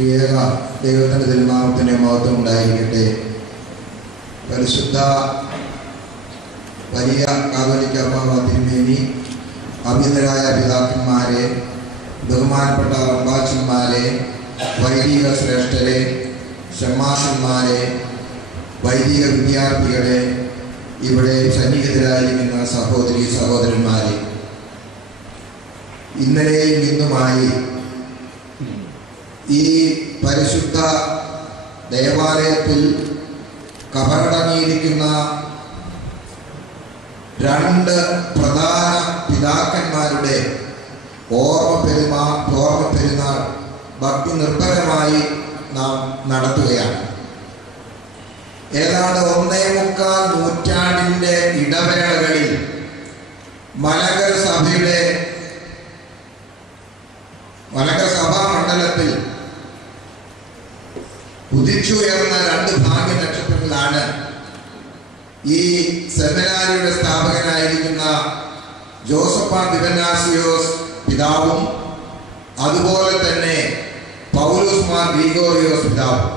ത്രിയേക ദൈവത്തിൻ്റെ തിരുനാമത്തിൻ്റെ മഹത്വം ഉണ്ടായിരിക്കട്ടെ. പരിശുദ്ധ വലിയ കാതോലിക്ക ബാബ തിരുമേനി, അഭിനരായ പിതാക്കന്മാരെ, ബഹുമാനപ്പെട്ട റമ്പാച്ചന്മാരെ, വൈദിക ശ്രേഷ്ഠരെ, ഷമ്മാസന്മാരെ, വൈദിക വിദ്യാർത്ഥികളെ, ഇവിടെ സന്നിഹിതരായിരിക്കുന്ന സഹോദരി സഹോദരന്മാരെ, ഇന്നലെയും ഇന്നുമായി ഈ പരിശുദ്ധ ദേവാലയത്തിൽ കബറടങ്ങിയിരിക്കുന്ന രണ്ട് പ്രധാന പിതാക്കന്മാരുടെ ഓർമ്മ പെരുന്നാൾ ഭക്തി നിർഭരമായി നാം നടത്തുകയാണ്. ഏതാണ്ട് 1.25 നൂറ്റാണ്ടിൻ്റെ ഇടവേളകളിൽ മലങ്കര സഭാ മണ്ഡലത്തിൽ ഉദിച്ചുയർന്ന രണ്ട് ഭാഗ്യ നക്ഷത്രങ്ങളാണ് ഈ സെമിനാരിയുടെ സ്ഥാപകനായിരിക്കുന്ന ജോസഫ് മാർ ദിവന്നാസിയോസ് പിതാവും അതുപോലെ തന്നെ പൗലോസ് മാർ ഗ്രിഗോറിയോസ് പിതാവും.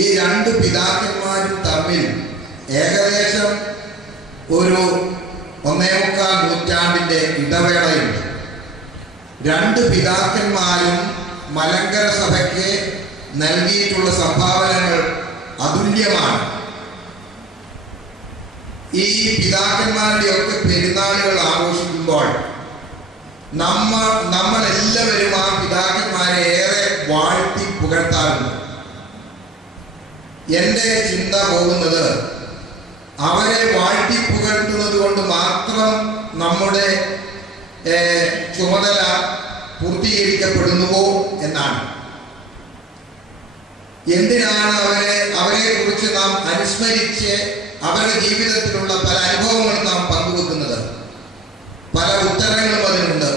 ഈ രണ്ട് പിതാക്കന്മാരും തമ്മിൽ ഏകദേശം ഒരു 1.25 നൂറ്റാണ്ടിൻ്റെ ഇടവേളയുണ്ട്. രണ്ട് പിതാക്കന്മാരും മലങ്കര സഭയ്ക്ക് നൽകിയിട്ടുള്ള സംഭാവനകൾ അതുല്യമാണ്. ഈ പിതാക്കന്മാരുടെയൊക്കെ പെരുന്നാളുകൾ ആഘോഷിക്കുമ്പോൾ നമ്മളെല്ലാവരും ആ പിതാക്കന്മാരെ ഏറെ വാഴ്ത്തി പുകഴ്ത്താറുണ്ട്. എൻ്റെ ചിന്ത പോകുന്നത് അവരെ വാഴ്ത്തി പുകഴ്ത്തുന്നത് കൊണ്ട് മാത്രം നമ്മുടെ ചുമതല പൂർത്തീകരിക്കപ്പെടുന്നുവോ എന്നാണ്. എന്തിനാണ് അവരെ കുറിച്ച് നാം അനുസ്മരിച്ച് അവരുടെ ജീവിതത്തിലുള്ള പല അനുഭവങ്ങളും നാം പങ്കുവെക്കുന്നത്? പല ഉത്തരങ്ങളും അതിനുണ്ട്.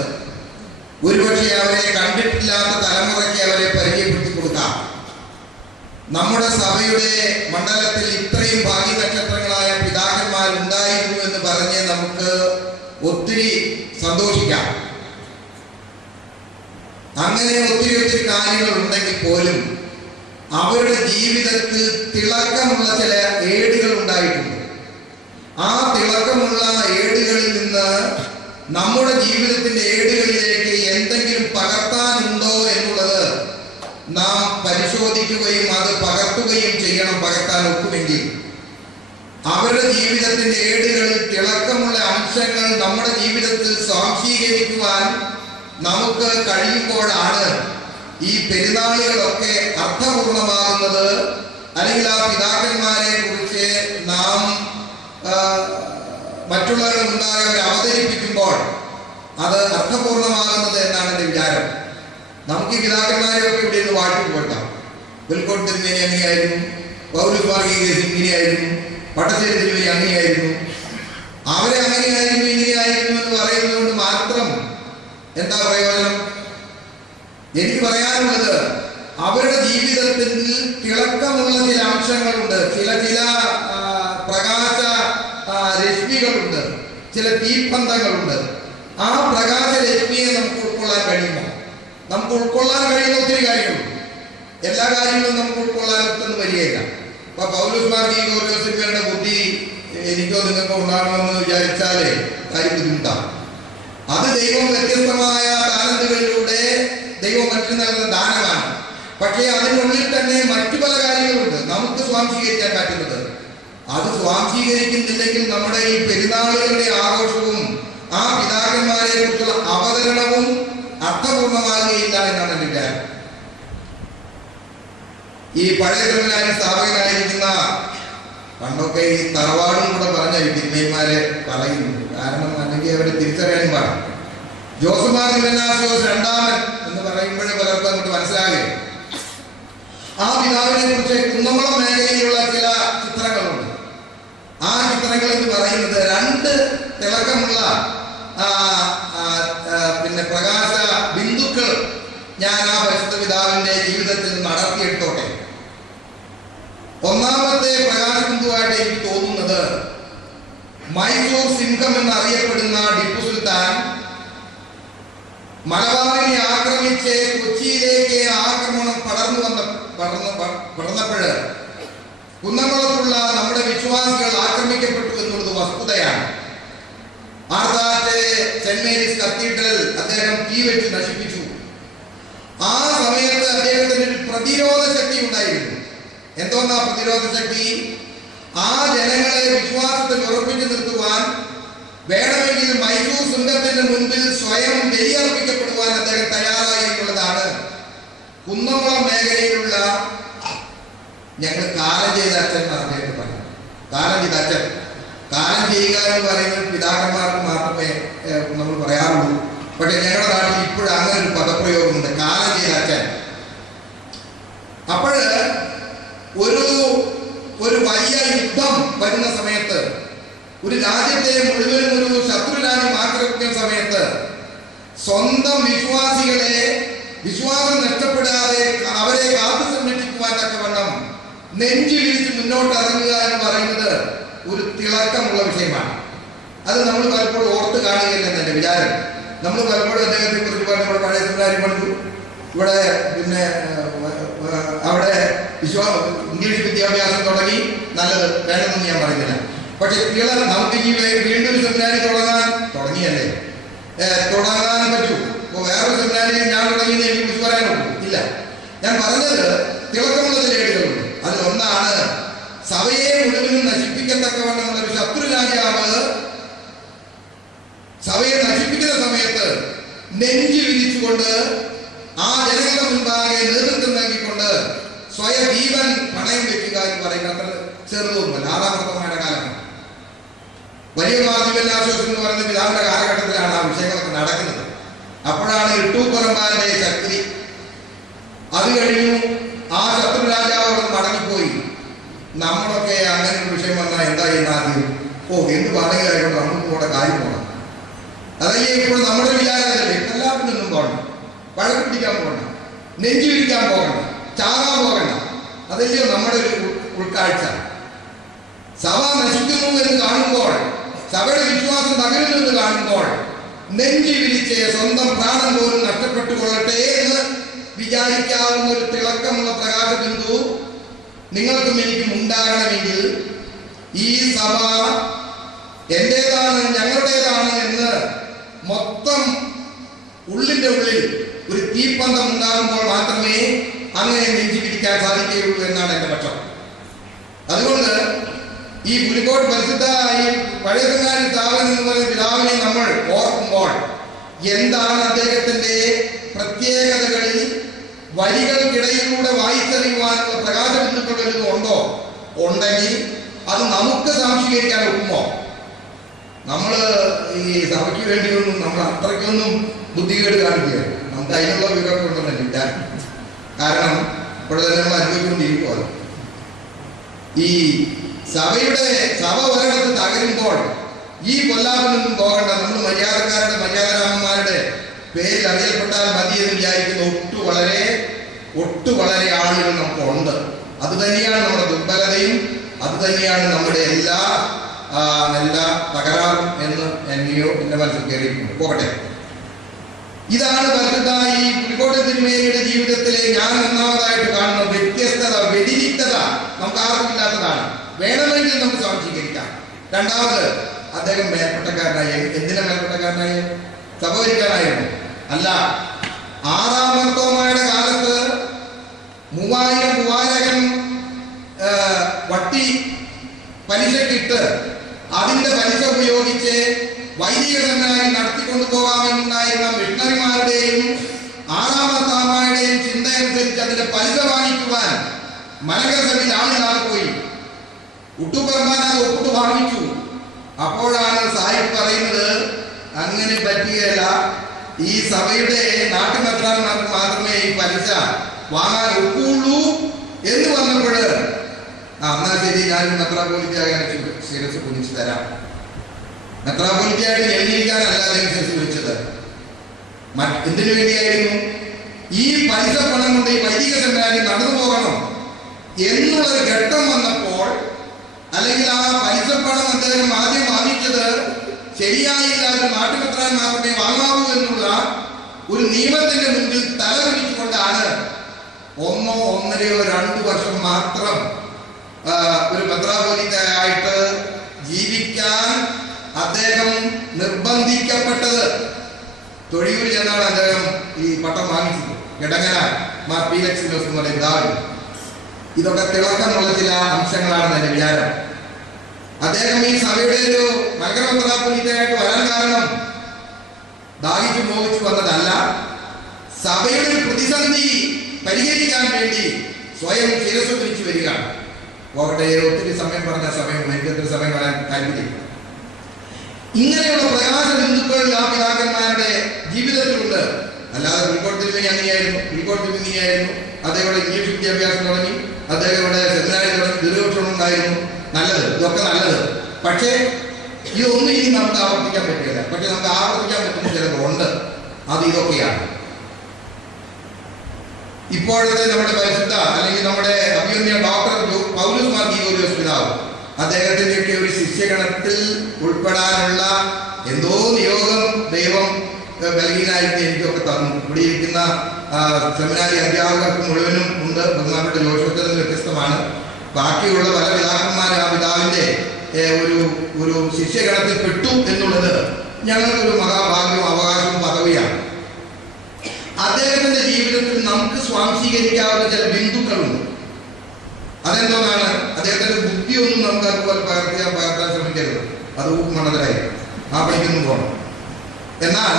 ഒരുപക്ഷെ അവരെ കണ്ടിട്ടില്ലാത്ത തലമുറയ്ക്ക് അവരെ പരിചയപ്പെടുത്തി കൊടുക്കാം. നമ്മുടെ സഭയുടെ മണ്ഡലത്തിൽ ഇത്രയും ഭാഗ്യ നക്ഷത്രങ്ങളായ പിതാക്കന്മാരുണ്ടായിരുന്നു എന്ന് പറഞ്ഞ് നമുക്ക് ഒത്തിരി സന്തോഷിക്കാം. അങ്ങനെ ഒത്തിരി കാര്യങ്ങൾ ഉണ്ടെങ്കിൽ പോലും അവരുടെ ജീവിതത്തിൽ തിളക്കമുള്ള ചില ഏടുകൾ ഉണ്ടായിട്ടുണ്ട്. ആ തിളക്കമുള്ള ഏടുകളിൽ നിന്ന് നമ്മുടെ ജീവിതത്തിന്റെ ഏടുകളിലേക്ക് എന്തെങ്കിലും പകർത്താനുണ്ടോ എന്നുള്ളത് നാം പരിശോധിക്കുകയും അത് പകർത്തുകയും ചെയ്യണം. പകർത്താൻ ഒക്കുമെങ്കിൽ അവരുടെ ജീവിതത്തിന്റെ ഏടുകളിൽ തിളക്കമുള്ള അംശങ്ങൾ നമ്മുടെ ജീവിതത്തിൽ സ്വാംശീകരിക്കുവാൻ നമുക്ക് കഴിയുമ്പോഴാണ് ഈ പെരുന്നാളുകളൊക്കെ അർത്ഥപൂർണമാകുന്നത്. അല്ലെങ്കിൽ ആ പിതാക്കന്മാരെ കുറിച്ച് നാം മറ്റുള്ളവരുടെ മുൻപാകെ അവരെ അവതരിപ്പിക്കുമ്പോൾ അത് അർത്ഥപൂർണമാകുന്നത് എന്നാണ് എൻ്റെ വിചാരം. നമുക്ക് ഈ പിതാക്കന്മാരെയൊക്കെ ഇവിടെ നിന്ന് വാഴ്ത്തി പോട്ടാം. വെൽക്കോട്ട് തിരുമേനി അങ്ങനെയായിരുന്നു, പൗലോസ് മാർ ഇങ്ങനെയായിരുന്നു, പട്ടശ്ശേരി തിരുമേനി അങ്ങനെയായിരുന്നു. അവരെ അങ്ങനെയായിരുന്നു ഇങ്ങനെയായിരുന്നു എന്ന് പറയുന്നത് കൊണ്ട് മാത്രം എന്താ പ്രയോജനം? എനിക്ക് പറയാനുള്ളത് അവരുടെ ജീവിതത്തിൽ തിളക്കമുള്ള ചില അംശങ്ങളുണ്ട്, ചില പ്രകാശ രശ്മികളുണ്ട്, ചില തീപ്പന്തങ്ങളുണ്ട്. ആ പ്രകാശ രശ്മിയെ നമുക്ക് ഉൾക്കൊള്ളാൻ കഴിയുമോ? നമുക്ക് ഉൾക്കൊള്ളാൻ കഴിയുന്ന ഒത്തിരി കാര്യങ്ങളുണ്ട്. എല്ലാ കാര്യങ്ങളും നമുക്ക് ഉൾക്കൊള്ളാൻ ഒത്തൊന്നും വരികയില്ല. അപ്പൊ പൗലോസ് മാർ ഗ്രിഗോറിയോസിന്റെ ബുദ്ധി എനിക്കോ നിങ്ങൾക്കോ ഉണ്ടാകണമെന്ന് വിചാരിച്ചാലേ കാര്യം ബുദ്ധിമുട്ടാണ്. അത് ദൈവം വ്യത്യസ്തമായ താലന്തുകളിലൂടെ ദൈവം മറ്റു നൽകുന്ന ദാനമാണ്. പക്ഷേ അതിനുള്ളിൽ തന്നെ മറ്റു പല കാര്യങ്ങളുണ്ട് നമുക്ക് സ്വാംശീകരിക്കാൻ പറ്റുന്നത്. അത് സ്വാംശീകരിക്കുന്നില്ലെങ്കിൽ നമ്മുടെ ഈ പെരുന്നാളുകളുടെ ആഘോഷവും ആ പിതാക്കന്മാരെ കുറിച്ചുള്ള അവതരണവും അർത്ഥപൂർണമാകുകയില്ല എന്നാണ് എൻ്റെ വിചാരം. ഈ പഴയ സെമിനാരി സ്ഥാപകനായിരിക്കുന്ന പണ്ടൊക്കെ ഈ തറവാടും കൂടെ പറഞ്ഞ തിരുമേന്മാരെ പറയുന്നു. കാരണം അല്ലെങ്കിൽ അവരെ തിരിച്ചറിയാനും പാടില്ല. ജോസഫ് മാർ ദിവന്നാസിയോസ് രണ്ടാമൻ എന്ന് പറയുമ്പോഴേ പലർക്കും അങ്ങോട്ട് മനസ്സിലാകും. ആ പിതാവിനെ കുറിച്ച് കുന്നംകുളം മേഖലയിലുള്ള ചില ചിത്രങ്ങളുണ്ട്. ആ ചിത്രങ്ങൾ എന്ന് പറയുന്നത് രണ്ട് തിളക്കമുള്ള പ്രകാശ ബിന്ദുക്കൾ ഞാൻ ആ പരിശുദ്ധ പിതാവിന്റെ ജീവിതത്തിൽ നടത്തിയെടുത്തോട്ടെ. ഒന്നാമത്തെ പ്രകാശ ബിന്ദുവായിട്ട് എനിക്ക് തോന്നുന്നത് മൈസൂർ സിംഹം എന്നറിയപ്പെടുന്ന ടിപ്പു സുൽത്താൻ മലബാറിനെ ആക്രമിച്ച് കൊച്ചിയിലേക്ക് ആക്രമണം പടർന്നപ്പോൾ കുന്നംകുളത്തുള്ള നമ്മുടെ വിശ്വാസികൾ ആക്രമിക്കപ്പെട്ടു എന്നുള്ളത് വസ്തുതയാണ്. ആർത്താറ്റ് സെന്റ് മേരീസ് കത്തീഡ്രൽ അദ്ദേഹം തീ വെച്ച് നശിപ്പിച്ചു. ആ സമയത്ത് അദ്ദേഹത്തിന് ഒരു പ്രതിരോധ ശക്തി ഉണ്ടായിരുന്നു. എന്തോന്നാ പ്രതിരോധ ശക്തി? ആ ജനങ്ങളെ വിശ്വാസത്തിൽ ഉറപ്പിച്ചു നിർത്തുവാൻ വേണമെങ്കിൽ മൈസൂർ ശൃംഗത്തിന്റെ മുൻപിൽ സ്വയം ബലിയർപ്പിക്കപ്പെടുവാൻ അദ്ദേഹം തയ്യാറായി എന്നുള്ളതാണ് കുന്നംകുളം മേഖലയിലുള്ള ഞങ്ങൾ കാലം ചെയ്ത അച്ഛൻ അദ്ദേഹം പറഞ്ഞു. കാലം ചെയ്ത അച്ഛൻ, കാലം ചെയ്യുക എന്ന് പറയുന്നത് പിതാക്കന്മാർക്ക് മാത്രമേ നമ്മൾ പറയാറുള്ളൂ. പക്ഷെ ഞങ്ങളുടെ നാട്ടിൽ ഇപ്പോഴും അങ്ങനെ ഒരു പദപ്രയോഗമുണ്ട്, കാലം ചെയ്ത അച്ഛൻ. അപ്പോൾ ഒരു വലിയ യുദ്ധം വരുന്ന സമയത്ത്, ഒരു രാജ്യത്തെ മുഴുവൻ ഒരു ശത്രു രാജ്യം ആക്രമിക്കുന്ന സമയത്ത് സ്വന്തം വിശ്വാസികളെ വിശ്വാസം നഷ്ടപ്പെടാതെ അവരെ കാത്തു സംരക്ഷിക്കുവാൻ തക്കവണ്ണം നെഞ്ചു വിരിച്ച് മുന്നോട്ട് ഇറങ്ങുക എന്ന് പറയുന്നത് ഒരു തിളക്കമുള്ള വിഷയമാണ്. അത് നമ്മൾ പലപ്പോഴും ഓർത്ത് കാണുകയില്ല എന്നെ വിചാരം. നമ്മൾ പലപ്പോഴും അദ്ദേഹത്തെ കുറിച്ച് പറഞ്ഞ പഴയ സംസാരം പണിതു ഇവിടെ, പിന്നെ അവിടെ ഇംഗ്ലീഷ് വിദ്യാഭ്യാസം തുടങ്ങി, നല്ലത്, വേണമെന്ന് ഞാൻ പറയുന്നില്ല. പക്ഷെ നമുക്ക് ഈ വീണ്ടും ഒരു സെമിനാരി തുടങ്ങിയല്ലേ, തുടങ്ങാൻ പറ്റൂ. ഇപ്പോൾ വേറൊരു സെമിനാരി ഞാൻ തുടങ്ങിയെന്ന് എനിക്ക് കുറിച്ച് പറയാനുള്ളൂ ഇല്ല. ഞാൻ പറഞ്ഞത് തിളക്കമുള്ള ചില ഏടുകളുണ്ട്. അതിലൊന്നാണ് സഭയെ മുഴുവനും നശിപ്പിക്കത്തക്കവണ്ണമുള്ള ഒരു ശത്രു രാജാവ് സഭയെ നശിപ്പിക്കുന്ന സമയത്ത് നെഞ്ചു വിരിച്ചുകൊണ്ട് ആ ജനങ്ങളുടെ മുൻപാകെ നേതൃത്വം നൽകിക്കൊണ്ട് സ്വയം ജീവൻ പണയം വെക്കുക എന്ന് പറയുന്നത് അത്ര ചെറുതൊന്നുമല്ല. ആദാവർത്തമാരുടെ കാലമാണ്. വലിയ മാധ്യമനാശോസം എന്ന് പറയുന്ന പിതാവിന്റെ കാലഘട്ടത്തിലാണ് ആ വിഷയങ്ങളൊക്കെ നടക്കുന്നത്. അപ്പോഴാണ് ഇട്ടൂപ്പറമ്പാന്റെ ശക്തി. അത് കഴിഞ്ഞു ആ ശത്രു രാജാവ് മടങ്ങിപ്പോയി. നമ്മളൊക്കെ അങ്ങനെ ഒരു വിഷയം വന്നാൽ എന്താ ചെയ്യുന്ന ആദ്യം? എന്ത് പാടെങ്കിലായിക്കൊണ്ട് നമുക്ക് കൂടെ കാര്യം പോകണം. അതല്ലേ ഇപ്പോൾ നമ്മുടെ വിചാരമല്ലേ? എല്ലാത്തിനൊന്നും പോകണം, വഴക്ക് പിടിക്കാൻ പോകണ്ട, നെഞ്ചു വിരിക്കാൻ പോകണ്ട, ചാകാൻ പോകണ്ട. അതല്ലയോ നമ്മുടെ ഒരു ഉൾക്കാഴ്ച. സഭ നശിക്കുന്നു എന്ന് കാണുമ്പോൾ, സഭയുടെ വിശ്വാസം തകരുന്നു എന്ന് കാണുമ്പോൾ നെഞ്ചു വിരിച്ച് സ്വന്തം പ്രാണൻ പോലും നഷ്ടപ്പെട്ടുകൊള്ളട്ടെ എന്ന് വിചാരിക്കാവുന്ന ഒരു തിളക്കമുള്ള പ്രകാശ ബിന്ദു നിങ്ങൾക്കും എനിക്കും ഉണ്ടാകണമെങ്കിൽ ഈ സഭ എന്റേതാണ്, ഞങ്ങളുടേതാണ് എന്ന് മൊത്തം ഉള്ളിന്റെ ഉള്ളിൽ ഒരു തീപ്പന്തം ഉണ്ടാകുമ്പോൾ മാത്രമേ അങ്ങനെ നെഞ്ചു പിടിക്കാൻ സാധിക്കുകയുള്ളൂ എന്നാണ് എന്റെ പക്ഷം. അതുകൊണ്ട് ഈ പുലിക്കോട് പരിശുദ്ധ ഈ പഴയ ബംഗാളി സ്ഥാപനം എന്ന് പറയുന്ന പിതാവിനെ നമ്മൾ ഓർക്കുമ്പോൾ എന്താണ് അദ്ദേഹത്തിന്റെ പ്രത്യേകതകളിൽ വരികൾക്കിടയിലൂടെ വായിച്ചറിയുവാനുള്ള പ്രകാശ ബിന്ദുക്കൾ വല്ലതും ഉണ്ടോ? ഉണ്ടെങ്കിൽ അത് നമുക്ക് സാംശീകരിക്കാൻ ഒക്കുമോ? നമ്മൾ ഈ സഭയ്ക്ക് വേണ്ടിയൊന്നും നമ്മൾ അത്രയ്ക്കൊന്നും ബുദ്ധികേട് കാണിക്കുക. നമുക്ക് അതിനുള്ള വിവരമൊക്കെ ഉണ്ടെന്നില്ല. കാരണം ഇപ്പോൾ തന്നെ നമ്മൾ അനുഭവിച്ചുകൊണ്ടിരിക്കുമല്ലോ. ഈ സഭ ഒരിടത്ത് തകരുമ്പോൾ ഈ കൊല്ലാപിനൊന്നും പോകണ്ട. നമ്മൾ മര്യാദക്കാരുടെ മര്യാദരാമന്മാരുടെ പേരിൽ അറിയപ്പെട്ടാൽ മതി എന്ന് വിചാരിക്കുന്ന ഒട്ടു വളരെ ആളുകൾ നമുക്കുണ്ട്. അത് തന്നെയാണ് നമ്മുടെ ദുർബലതയും, അത് തന്നെയാണ് നമ്മുടെ എല്ലാ തകരാറും എന്ന് എന്റെ മനസ്സിൽ കയറിയിട്ടുണ്ട്. പോകട്ടെ. ഇതാണ് പരിശുദ്ധ ഈ പുലിക്കോട്ട് തിരുമേനിയുടെ ജീവിതത്തിലെ ഞാൻ ഒന്നാമതായിട്ട് കാണുന്ന വ്യത്യസ്തത, വ്യതിരിക്തത നമുക്ക് ആർക്കും ഇല്ലാത്തതാണ്. വേണമെങ്കിൽ നമുക്ക് സ്വാംശീകരിക്കാം. രണ്ടാമത്, അദ്ദേഹം മേൽപ്പെട്ടക്കാരനായി. എന്തിനാ മേൽപ്പെട്ടക്കാരനായി? സഭ ഭരിക്കാനായിരുന്നു അല്ല. 6-ാം മാർത്തോമായുടെ കാലത്ത് 3000 വട്ടി പലിശക്കിട്ട് അതിന്റെ പലിശ ഉപയോഗിച്ച് വൈദിക സെമിനാരി നടത്തിക്കൊണ്ടു പോകാമെന്നുണ്ടായിരുന്ന മിഷണറിമാരുടെയും 6-ാം മാർത്തോമായുടെയും ചിന്തയനുസരിച്ച് അതിന്റെ പലിശ വാങ്ങിക്കുവാൻ മലങ്കര സഭയിൽ ആളില്ലാതെ പോയി. ഉട്ടുപറമ്പാൻ അത് ഒപ്പിട്ട് വാങ്ങിച്ചു. അപ്പോഴാണ് സാഹിബ് പറയുന്നത്, അങ്ങനെ പറ്റുകയല്ല, ഈ സഭയുടെ നാട്ടുമെത്രാന്മാർക്ക് മാത്രമേ ഈ പലിശ വാങ്ങാൻ ഒക്കുള്ളൂ എന്ന് പറഞ്ഞപ്പോൾ എന്നാൽ ശരി, ഞാൻ മെത്രാപ്പൊലീത്തയാകാൻ ശിരസ് കുനിച്ചു തരാം. മെത്രാപ്പൊലീത്തയായിട്ട് എഴുതിയിരിക്കാനല്ല അദ്ദേഹം ശിരസ് കുനിച്ചത്. എന്തിനു വേണ്ടിയായിരുന്നു? ഈ പലിശ പണം കൊണ്ട് ഈ വൈദിക സെമിനാരി നടന്നു പോകണം എന്നുള്ളൊരു ഘട്ടം വന്നപ്പോൾ, അല്ലെങ്കിൽ ആ പലിശ പണം അദ്ദേഹം ആദ്യം വാങ്ങിച്ചത് ശരിയായില്ല, ഒരു നാട്ടുമെത്രാൻ മാത്രമേ വാങ്ങാവൂ എന്നുള്ള ഒരു നിയമത്തിന്റെ മുൻപിൽ തലകുനിച്ചുകൊണ്ടാണ് 1, 1.5, 2 വർഷം മാത്രം ഒരു മെത്രാപ്പൊലീത്തയായിട്ട് ജീവിക്കാൻ അദ്ദേഹം നിർബന്ധിക്കപ്പെട്ടത്. തൊഴിയൂർ ചെന്നാണ് അദ്ദേഹം ഈ പട്ടം വാങ്ങിച്ചത്. കിടങ്ങന മാർ പീലക്സിനോസ് എന്ന് പറയുന്ന പിതാവ്. ഇതൊക്കെ തിളക്കമുള്ള ചില അംശങ്ങളാണ് എന്റെ വിചാരം. അദ്ദേഹം ഈ സഭയുടെ ഒരു മലങ്കര മെത്രാപ്പൊലീത്തയായിട്ട് വരാൻ കാരണം ദാഹിച്ചു മോഹിച്ചു വന്നതല്ല, സഭയുടെ ഒരു പ്രതിസന്ധി പരിഹരിക്കാൻ വേണ്ടി സ്വയം ശിരസ് പിടിച്ചു വരികയാണ്. പോകട്ടെ, ഒത്തിരി സമയം പറഞ്ഞ സമയം എനിക്ക് ഒത്തിരി സമയം പറയാൻ താല്പര്യം. ഇങ്ങനെയുള്ള പ്രകാശ ബിന്ദുക്കൾ ആ പിതാക്കന്മാരുടെ ജീവിതത്തിലുണ്ട്. അല്ലാതെ പുലിക്കോട്ട് തിരുമേനി അങ്ങനെയായിരുന്നു, പുലിക്കോട്ട് തിരുമേനിയായിരുന്നു. അദ്ദേഹം ഇംഗ്ലീഷ് വിദ്യാഭ്യാസം തുടങ്ങി, അദ്ദേഹം ഇവിടെ സെമിനാരി തുടങ്ങി, ദീർഘക്ഷണം ഉണ്ടായിരുന്നു. നല്ലത്, ഇതൊക്കെ നല്ലത്. പക്ഷേ ഇതൊന്നും ഇനി നമുക്ക് ആവർത്തിക്കാൻ പറ്റില്ല. പക്ഷെ നമുക്ക് ആവർത്തിക്കാൻ പറ്റുന്ന ചിലതുണ്ട്. അത് ഇതൊക്കെയാണ്. ഇപ്പോഴത്തെ നമ്മുടെ പരിശുദ്ധ അല്ലെങ്കിൽ നമ്മുടെ അഭിമന്യ ഡോക്ടർ പൗലോസ് മാർ ഗീഗോറിയോസ് പിതാവ്, അദ്ദേഹത്തിന്റെയൊക്കെ ഒരു ശിഷ്യഗണത്തിൽ ഉൾപ്പെടാനുള്ള എന്തോ നിയോഗം ദൈവം ബലഹീനായിട്ട് എനിക്കൊക്കെ തന്നു. ഇവിടെ ഇരിക്കുന്ന സെമിനാരി അധ്യാപകർക്ക് മുഴുവനും ഉണ്ട്. ബഹുമാനപ്പെട്ട ജോഷത്തിൽ നിന്ന് വ്യത്യസ്തമാണ്. ബാക്കിയുള്ള പല പിതാക്കന്മാർ ആ പിതാവിന്റെ ഒരു ശിഷ്യഗണത്തിൽ പെട്ടു എന്നുള്ളത് ഞങ്ങൾക്കൊരു മഹാഭാഗ്യവും അവകാശവും പദവിയാണ്. അദ്ദേഹത്തിന്റെ ജീവിതത്തിൽ നമുക്ക് സ്വാംശീകരിക്കാവുന്ന ചില ബിന്ദുക്കളുണ്ട്. അതെന്തോന്നാണ്? അദ്ദേഹത്തിന്റെ ബുദ്ധിയൊന്നും നമുക്ക് അതുപോലെ പകർത്താൻ ശ്രമിക്കരുത്. അത് ഊക്കുമണതരായി ആ പണിക്കൊന്നും പോകണം. എന്നാൽ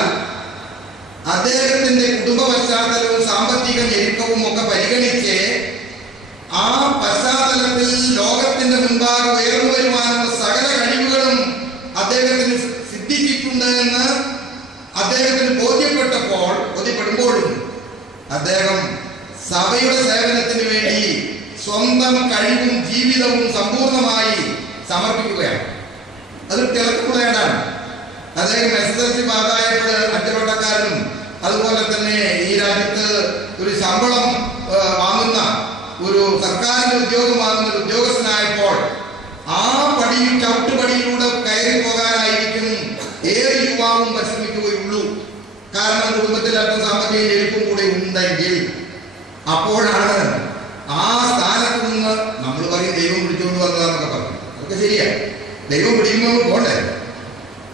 അദ്ദേഹത്തിന്റെ കുടുംബ പശ്ചാത്തലവും സാമ്പത്തിക ഞെരുക്കവും ഒക്കെ പരിഗണിച്ച് ആ പശ്ചാത്തലത്തിൽ ലോകത്തിന്റെ മുൻപാകെ ഉയർന്നു വരുവാനുള്ള സകല കഴിവുകളും അദ്ദേഹത്തിന് സിദ്ധിച്ചിട്ടുണ്ട് എന്ന് അദ്ദേഹത്തിന് ബോധ്യപ്പെടുമ്പോഴും അദ്ദേഹം സഭയുടെ സേവനത്തിന് വേണ്ടി സ്വന്തം കഴിവും ജീവിതവും സമ്പൂർണമായി സമർപ്പിക്കുകയാണ്. അതൊരു തിളക്കുള്ളതാണ്. അദ്ദേഹം SSLC പാസ്സായപ്പോൾ അച്ചവട്ടക്കാരനും അതുപോലെ തന്നെ ഈ രാജ്യത്ത് ഒരു ശമ്പളം വാങ്ങുന്ന ഒരു സർക്കാരിന്റെ ഉദ്യോഗം വാങ്ങുന്ന ഒരു ഉദ്യോഗസ്ഥനായപ്പോൾ ആ ചവിട്ടുപടിയിലൂടെ കയറി പോകാനായിരിക്കും ഏത് യുവാവും പരിശ്രമിക്കുകയുള്ളൂ. കാരണം കുടുംബത്തിൽ അല്പം സാമ്പത്തിക ഞെരുക്കും കൂടെ ഉണ്ടെങ്കിൽ അപ്പോഴാണ് ആ സ്ഥാനത്ത് നിന്ന് നമ്മൾ പറയും ദൈവം പിടിച്ചുകൊണ്ട് വന്നതാന്നൊക്കെ പറഞ്ഞു. അതൊക്കെ ശരിയാ. ദൈവം പിടിക്കുമ്പോൾ പോണ്ടേ?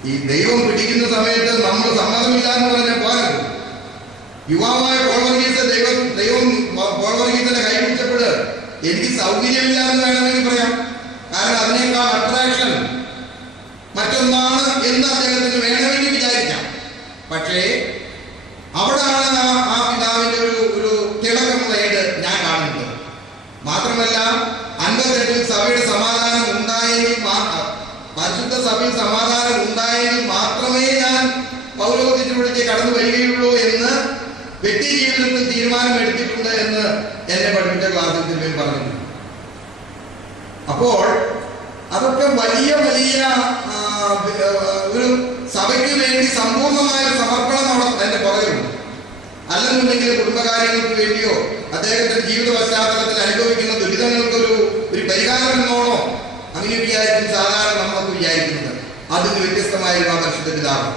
ഈ ദൈവം പിടിക്കുന്ന സമയത്ത് നമ്മൾ സമ്മതമില്ല എന്ന് പറഞ്ഞാൽ പോരാ. യുവാവായ പോൾ വർഗീസ് ദൈവം പോൾ വർഗീസിന്റെ കൈ പിടിച്ചപ്പോൾ എനിക്ക് സൗകര്യമില്ല എന്ന് വേണമെങ്കിൽ പറയാം. കാരണം അതിനേക്കാൾ അട്രാക്ഷൻ മറ്റൊന്നാണ് എന്ന് അദ്ദേഹത്തിന് വേണമെങ്കിൽ വിചാരിക്കാം. പക്ഷേ അവിടാണ് ആ പിതാവിന്റെ ഒരു തിളക്കമുള്ളതായിട്ട് ഞാൻ കാണുന്നത്. മാത്രമല്ല 58-ൽ സഭയുടെ സമാധാനം ഉണ്ടായെങ്കിൽ പരിശുദ്ധ സഭയിൽ സമാധാനം ഉണ്ടായെങ്കിൽ മാത്രമേ ഞാൻ പൗരോഹിത്യത്തിലൂടെ കടന്നു വരികയുള്ളൂ എന്ന് വ്യക്തി ജീവിതത്തിൽ തീരുമാനമെടുത്തിട്ടുണ്ട് എന്ന് എന്നെ പഠിപ്പിച്ച ക്ലാസ്സിൽ തിരുമേനി പറഞ്ഞിട്ടുണ്ട്. അപ്പോൾ അതൊക്കെ വലിയ ഒരു സഭയ്ക്ക് വേണ്ടി സമ്പൂർണമായ സമർപ്പണം അതിന്റെ പുറകിലുണ്ട്. അല്ലെന്നുണ്ടെങ്കിൽ കുടുംബകാര്യങ്ങൾക്ക് വേണ്ടിയോ അദ്ദേഹത്തിന്റെ ജീവിത പശ്ചാത്തലത്തിൽ അനുഭവിക്കുന്ന ദുരിതങ്ങൾക്കൊരു പരിഹാരം എന്നോണോ അങ്ങനെ വിചാരിക്കും സാധാരണ നമ്മളൊക്കെ വിചാരിക്കുന്നത്. അതിന് വ്യത്യസ്തമായിരുന്നു ആ പരിശുദ്ധ പിതാവ്.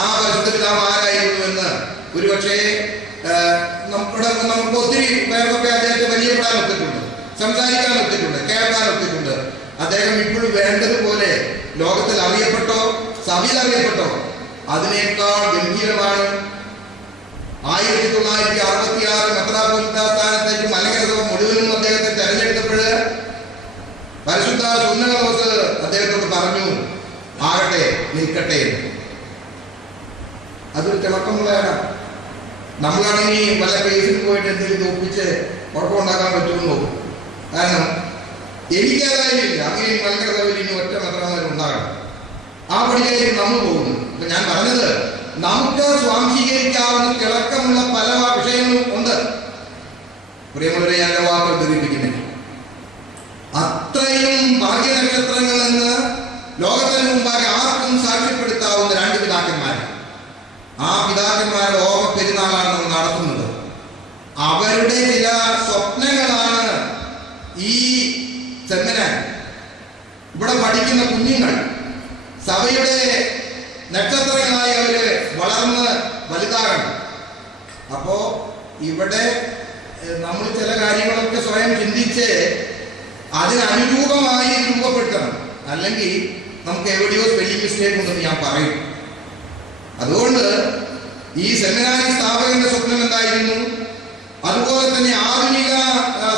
ആ പരിശുദ്ധ പിതാവ് ആരായിരുന്നു എന്ന് ഒരുപക്ഷേ നമുക്ക് ഒത്തിരി പേർക്കൊക്കെ അദ്ദേഹത്തെ പരിചയപ്പെടാൻ ഒത്തിട്ടുണ്ട്, സംസാരിക്കാൻ ഒത്തിട്ടുണ്ട്, കേൾക്കാൻ ഒത്തിട്ടുണ്ട്. അദ്ദേഹം ഇപ്പോഴും വേണ്ടതുപോലെ ലോകത്തിൽ അറിയപ്പെട്ടോ സഭയിൽ അറിയപ്പെട്ടോ അതിനേക്കാൾ ഗംഭീരമാണ് 1966 മെത്രാപ്പൊലീത്ത സ്ഥാനത്തേക്ക് മലങ്കര സഭ മുഴുവനും അദ്ദേഹത്തെ തെരഞ്ഞെടുത്തപ്പോൾ പരിശുദ്ധ സുന്നകലോസ് അദ്ദേഹത്തോട് പറഞ്ഞു, ആകട്ടെ, നിൽക്കട്ടെ. അതൊരു തിളക്കമുള്ളതാണ്. നമ്മളാണെങ്കിൽ പല കേസിൽ പോയിട്ട് എന്തെങ്കിലും ഒപ്പിച്ച് കുഴപ്പമുണ്ടാക്കാൻ പറ്റുമെന്ന് നോക്കും. കാരണം എനിക്കതായില്ല, അങ്ങനെ മലങ്കര സഭയിൽ ഇനി ഒറ്റ മെത്രാന്മാരുണ്ടാകണം. ആ പടിയായിരിക്കും നമ്മൾ പോകുന്നത്. അപ്പൊ ഞാൻ പറഞ്ഞത് നമുക്ക് സ്വാംശീകരിക്കാവുന്ന തിളക്കമുള്ള പല വിഷയങ്ങളും ഉണ്ട്. പ്രിയമുള്ളവരെ, ഞാൻ വാക്കുകൾ ധരിപ്പിക്കുന്നില്ല. അത്രയും ഭാഗ്യനക്ഷത്രങ്ങൾ എന്ന് ലോകത്തിന് മുമ്പാകെ ആർക്കും സാക്ഷ്യപ്പെടുത്താവുന്ന 2 പിതാക്കന്മാർ. ആ പിതാക്കന്മാരുടെ ഓർമ്മ പെരുന്നാളാണ് നമ്മൾ നടത്തുന്നത്. അവരുടെ ചില സ്വപ്നങ്ങളാണ് ഈ സെമിനാർ. ഇവിടെ പഠിക്കുന്ന കുഞ്ഞുങ്ങൾ സഭയുടെ നക്ഷത്രങ്ങളായി അവര് വളർന്ന് വലുതാകണം. അപ്പോ ഇവിടെ നമ്മൾ ചില കാര്യങ്ങളൊക്കെ സ്വയം ചിന്തിച്ച് അതിനനുരൂപമായി രൂപപ്പെടുത്തണം. അല്ലെങ്കിൽ നമുക്ക് എവിടെയോ സ്പെല്ലിംഗ് മിസ്റ്റേക്ക് ഉണ്ടെന്ന് ഞാൻ പറയും. അതുകൊണ്ട് ഈ സെമിനാരി സ്ഥാപകന്റെ സ്വപ്നം എന്തായിരുന്നു? അതുപോലെ തന്നെ ആധുനിക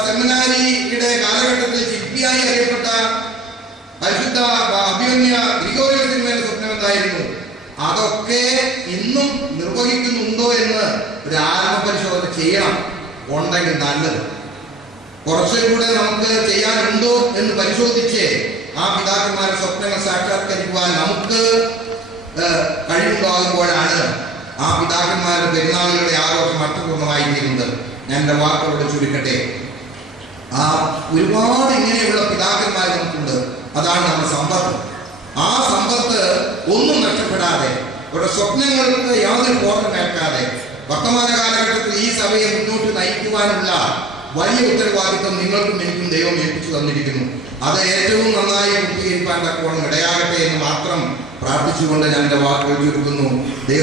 സെമിനാരിയുടെ കാലഘട്ടത്തിൽ ശില്പിയായി അറിയപ്പെട്ട പരിശുദ്ധ അഭിമന്യ ഗ്രിഗോറിയോസ് തിരുമേനിയുടെ സ്വപ്നം എന്തായിരുന്നു? അതൊക്കെ ഇന്നും നിർവഹിക്കുന്നുണ്ടോ എന്ന് ഒരു ആത്മപരിശോധന ചെയ്യണം. ഉണ്ടെങ്കിൽ നല്ലത്. കുറച്ചുകൂടെ നമുക്ക് ചെയ്യാനുണ്ടോ എന്ന് പരിശോധിച്ച് ആ പിതാക്കന്മാരുടെ സ്വപ്നങ്ങൾ സാക്ഷാത്കരിക്കുവാൻ നമുക്ക് കഴിവുണ്ടാകുമ്പോഴാണ് ആ പിതാക്കന്മാരുടെ പെരുന്നാളുകളുടെ ആഘോഷം അർത്ഥപൂർണ്ണമായി തീരുന്നത്. ഞാൻ എൻ്റെ വാക്കുകളോട് ചുരുക്കട്ടെ. ഒരുപാട് ഇങ്ങനെയുള്ള പിതാക്കന്മാർ നമുക്കുണ്ട്. അതാണ് നമ്മുടെ സമ്പത്ത്. ആ സമ്പത്ത് ഒന്നും നഷ്ടപ്പെടാതെ, അവരുടെ സ്വപ്നങ്ങൾക്ക് യാതൊരു കോട്ടമേൽക്കാതെ വർത്തമാന കാലഘട്ടത്തിൽ ഈ സഭയെ മുന്നോട്ട് നയിക്കുവാനുള്ള വലിയ ഉത്തരവാദിത്വം നിങ്ങൾക്കും എനിക്കും ദൈവം ഏൽപ്പിച്ചു തന്നിരിക്കുന്നു. അത് ഏറ്റവും നന്നായി പൂർത്തീകരിക്കാൻ തക്കവണ്ണം ഇടയാകട്ടെ എന്ന് മാത്രം പ്രാർത്ഥിച്ചുകൊണ്ട് ഞാൻ എൻ്റെ വാക്കുകൾ ചുരുക്കുന്നു. ദൈവം